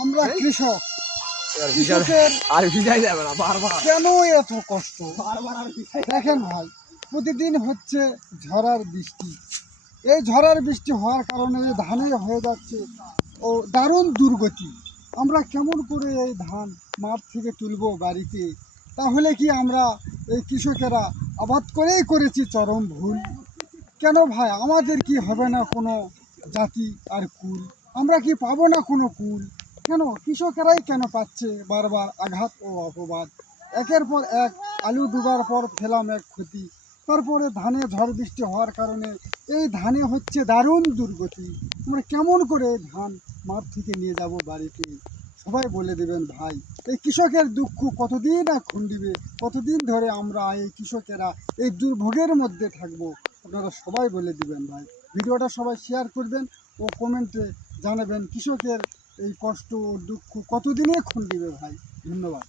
আমরা কৃষক, আর ভিজাই যাবে না বারবার। কেন এত কষ্ট? দেখেন ভাই, প্রতিদিন হচ্ছে ঝড়ার বৃষ্টি। এই ঝড়ার বৃষ্টি হওয়ার কারণে ধানে হয়ে যাচ্ছে ও দারুণ দুর্গতি। আমরা কেমন করে এই ধান মাঠ থেকে তুলব বাড়িতে? তাহলে কি আমরা এই কৃষকেরা আবাদ করেই করেছি চরম ভুল? কেন ভাই, আমাদের কি হবে না কোনো জাতি আর কুল? আমরা কি পাবো না কোনো কুল? কেন কৃষকেরাই কেন পাচ্ছে বারবার আঘাত ও অপবাদ? একের পর এক আলু ডুবার পর ফেলাম এক ক্ষতি, তারপরে ধানে ঝড় বৃষ্টি হওয়ার কারণে এই ধানে হচ্ছে দারুণ দুর্গতি। আমরা কেমন করে ধান মাঠ থেকে নিয়ে যাব বাড়িতে? সবাই বলে দেবেন ভাই, এই কৃষকের দুঃখ কতদিন আর খুন্ডিবে? কতদিন ধরে আমরা এই কৃষকেরা এই দুর্ভোগের মধ্যে থাকবো? আপনারা সবাই বলে দিবেন ভাই। ভিডিওটা সবাই শেয়ার করবেন ও কমেন্টে জানাবেন কৃষকের এই কষ্ট ও দুঃখ কতদিনে খুন্ডিবে ভাই। ধন্যবাদ।